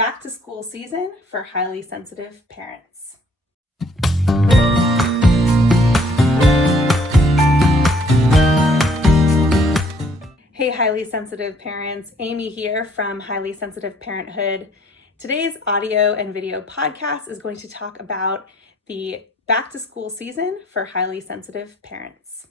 back to school season for highly sensitive parents. Hey, highly sensitive parents, Amy here from Highly Sensitive Parenthood. Today's audio and video podcast is going to talk about the back to school season for highly sensitive parents.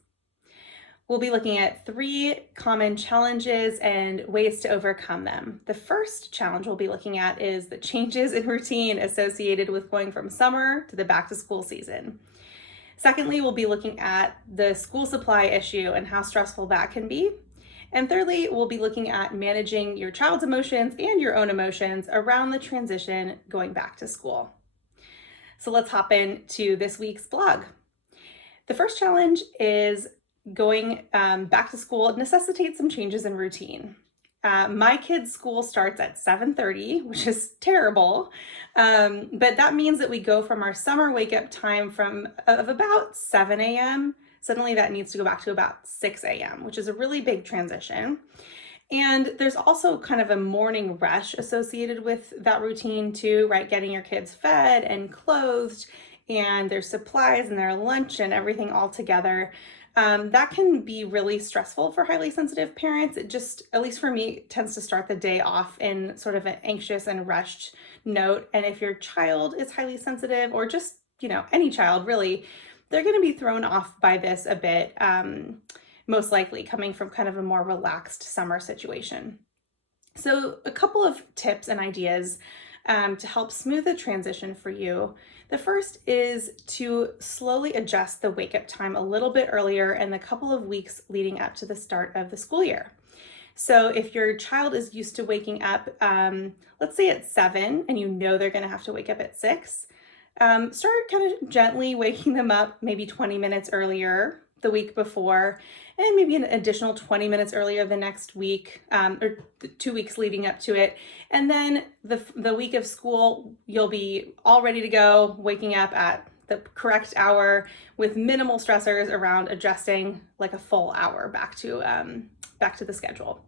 We'll be looking at 3 common challenges and ways to overcome them. The first challenge we'll be looking at is the changes in routine associated with going from summer to the back to school season. Secondly, we'll be looking at the school supply issue and how stressful that can be. And thirdly, we'll be looking at managing your child's emotions and your own emotions around the transition going back to school. So let's hop into this week's blog. The first challenge is going back to school necessitates some changes in routine. My kids' school starts at 7:30, which is terrible, but that means that we go from our summer wake-up time of about 7 a.m., suddenly that needs to go back to about 6 a.m., which is a really big transition. And there's also kind of a morning rush associated with that routine too, right? Getting your kids fed and clothed and their supplies and their lunch and everything all together. That can be really stressful for highly sensitive parents. It just, at least for me, tends to start the day off in sort of an anxious and rushed note. And if your child is highly sensitive, or just, any child really, they're going to be thrown off by this a bit, most likely coming from kind of a more relaxed summer situation. So a couple of tips and ideas to help smooth the transition for you. The first is to slowly adjust the wake-up time a little bit earlier in the couple of weeks leading up to the start of the school year. So if your child is used to waking up, let's say at 7, and they're going to have to wake up at 6, start kind of gently waking them up maybe 20 minutes earlier the week before, and maybe an additional 20 minutes earlier the next week, or 2 weeks leading up to it. And then the week of school, you'll be all ready to go, waking up at the correct hour with minimal stressors around adjusting like a full hour back to the schedule.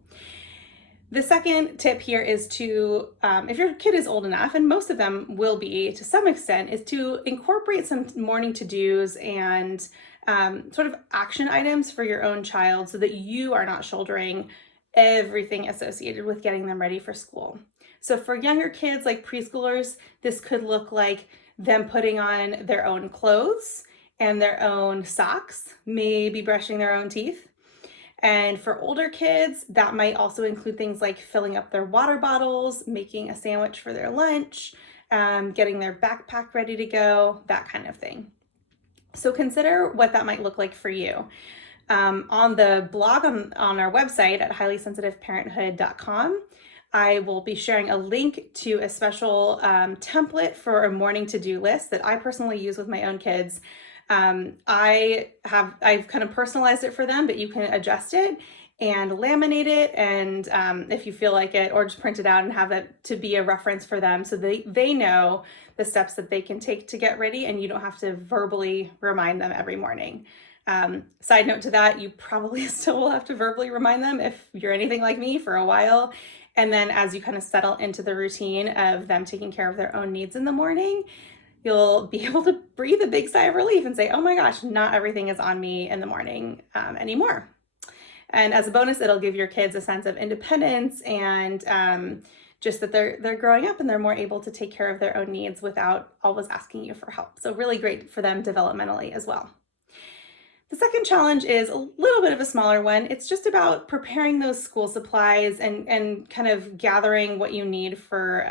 The second tip here is to, if your kid is old enough, and most of them will be to some extent, is to incorporate some morning to-dos and sort of action items for your own child so that you are not shouldering everything associated with getting them ready for school. So for younger kids, like preschoolers, this could look like them putting on their own clothes and their own socks, maybe brushing their own teeth. And for older kids, that might also include things like filling up their water bottles, making a sandwich for their lunch, getting their backpack ready to go, that kind of thing. So consider what that might look like for you. On the blog on our website at highlysensitiveparenthood.com, I will be sharing a link to a special template for a morning to-do list that I personally use with my own kids. I've kind of personalized it for them, but you can adjust it and laminate it, and if you feel like it, or just print it out and have it to be a reference for them so they know the steps that they can take to get ready, and you don't have to verbally remind them every morning. Side note to that, you probably still will have to verbally remind them if you're anything like me for a while. And then as you kind of settle into the routine of them taking care of their own needs in the morning, you'll be able to breathe a big sigh of relief and say, oh my gosh, not everything is on me in the morning anymore. And as a bonus, it'll give your kids a sense of independence and just that they're growing up and they're more able to take care of their own needs without always asking you for help. So really great for them developmentally as well. The second challenge is a little bit of a smaller one. It's just about preparing those school supplies and kind of gathering what you need for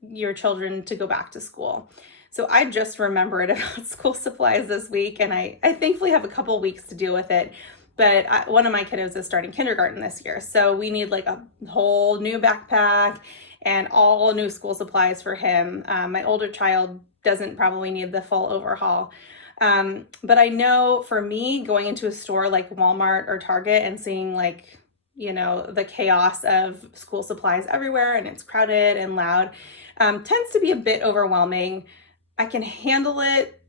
your children to go back to school. So I just remembered about school supplies this week, and I thankfully have a couple weeks to deal with it. But one of my kiddos is starting kindergarten this year, so we need like a whole new backpack and all new school supplies for him. My older child doesn't probably need the full overhaul. But I know for me, going into a store like Walmart or Target and seeing the chaos of school supplies everywhere and it's crowded and loud, tends to be a bit overwhelming. I can handle it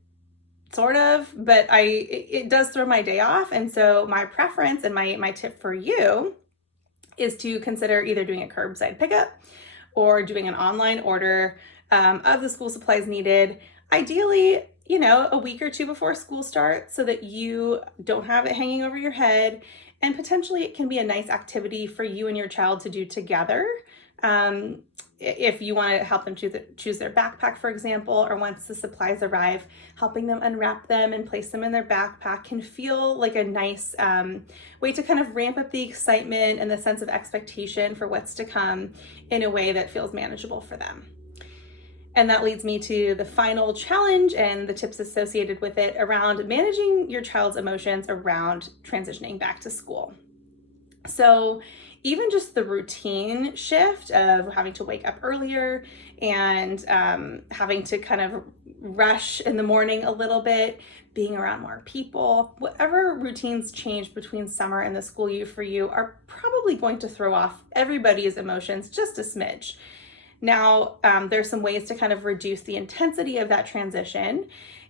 sort of, but it does throw my day off. And so my preference and my tip for you is to consider either doing a curbside pickup or doing an online order of the school supplies needed, ideally, a week or two before school starts so that you don't have it hanging over your head. And potentially it can be a nice activity for you and your child to do together. If you want to help them choose their backpack, for example, or once the supplies arrive, helping them unwrap them and place them in their backpack can feel like a nice way to kind of ramp up the excitement and the sense of expectation for what's to come in a way that feels manageable for them. And that leads me to the final challenge and the tips associated with it around managing your child's emotions around transitioning back to school. So even just the routine shift of having to wake up earlier and having to kind of rush in the morning a little bit, being around more people, whatever routines change between summer and the school year for you are probably going to throw off everybody's emotions just a smidge. Now, there's some ways to kind of reduce the intensity of that transition.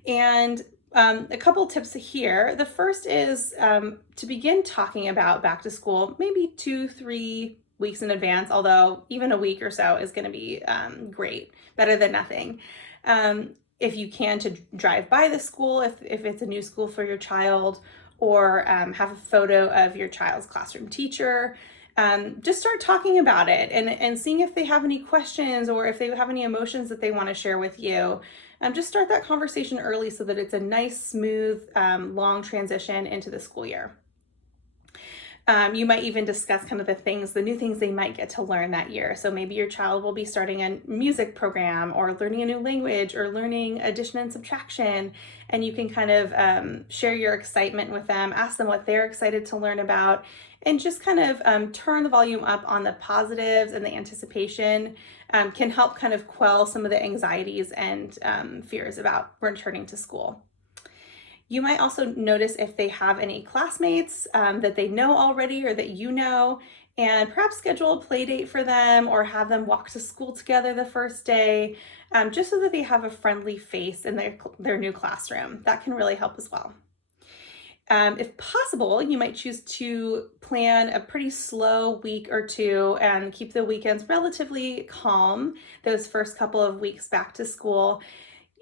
And a couple tips here. The first is to begin talking about back to school, maybe 2-3 weeks in advance, although even a week or so is going to be great, better than nothing. If you can, to drive by the school, if it's a new school for your child, or have a photo of your child's classroom teacher. Just start talking about it and seeing if they have any questions or if they have any emotions that they want to share with you. Just start that conversation early so that it's a nice, smooth, long transition into the school year. You might even discuss kind of the new things they might get to learn that year. So maybe your child will be starting a music program or learning a new language or learning addition and subtraction. And you can kind of share your excitement with them, ask them what they're excited to learn about, and just kind of turn the volume up on the positives, and the anticipation can help kind of quell some of the anxieties and fears about returning to school. You might also notice if they have any classmates that they know already or that you know, and perhaps schedule a play date for them or have them walk to school together the first day, just so that they have a friendly face in their new classroom. That can really help as well. If possible, you might choose to plan a pretty slow week or two and keep the weekends relatively calm those first couple of weeks back to school.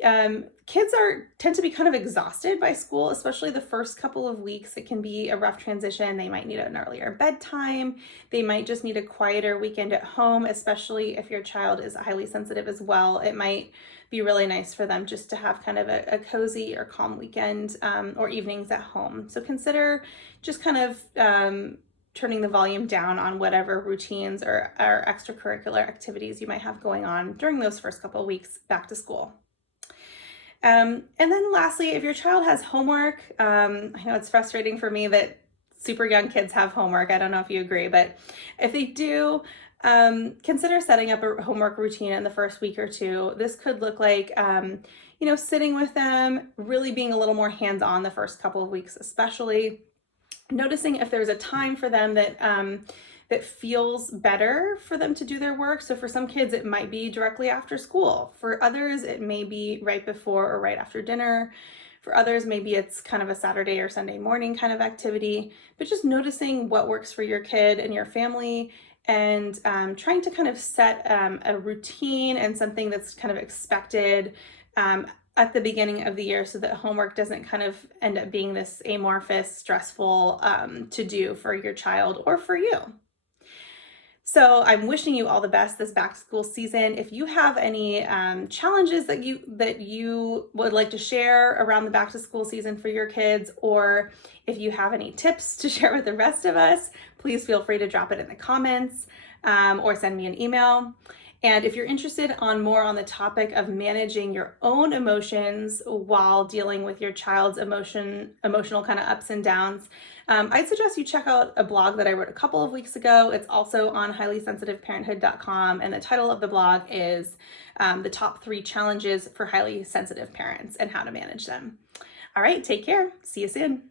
Kids tend to be kind of exhausted by school, especially the first couple of weeks. It can be a rough transition. They might need an earlier bedtime. They might just need a quieter weekend at home, especially if your child is highly sensitive as well. It might be really nice for them just to have kind of a cozy or calm weekend or evenings at home. So consider just kind of turning the volume down on whatever routines or extracurricular activities you might have going on during those first couple of weeks back to school. And then lastly, if your child has homework, I know it's frustrating for me that super young kids have homework. I don't know if you agree, but if they do, consider setting up a homework routine in the first week or two. This could look like, sitting with them, really being a little more hands-on the first couple of weeks, especially noticing if there's a time for them that feels better for them to do their work. So for some kids, it might be directly after school. For others, it may be right before or right after dinner. For others, maybe it's kind of a Saturday or Sunday morning kind of activity, but just noticing what works for your kid and your family, and trying to kind of set a routine and something that's kind of expected at the beginning of the year, so that homework doesn't kind of end up being this amorphous, stressful to do for your child or for you. So I'm wishing you all the best this back to school season. If you have any challenges that you would like to share around the back to school season for your kids, or if you have any tips to share with the rest of us, please feel free to drop it in the comments or send me an email. And if you're interested more on the topic of managing your own emotions while dealing with your child's emotional kind of ups and downs, I'd suggest you check out a blog that I wrote a couple of weeks ago. It's also on highlysensitiveparenthood.com, and the title of the blog is the top 3 challenges for highly sensitive parents and how to manage them. All right, take care. See you soon.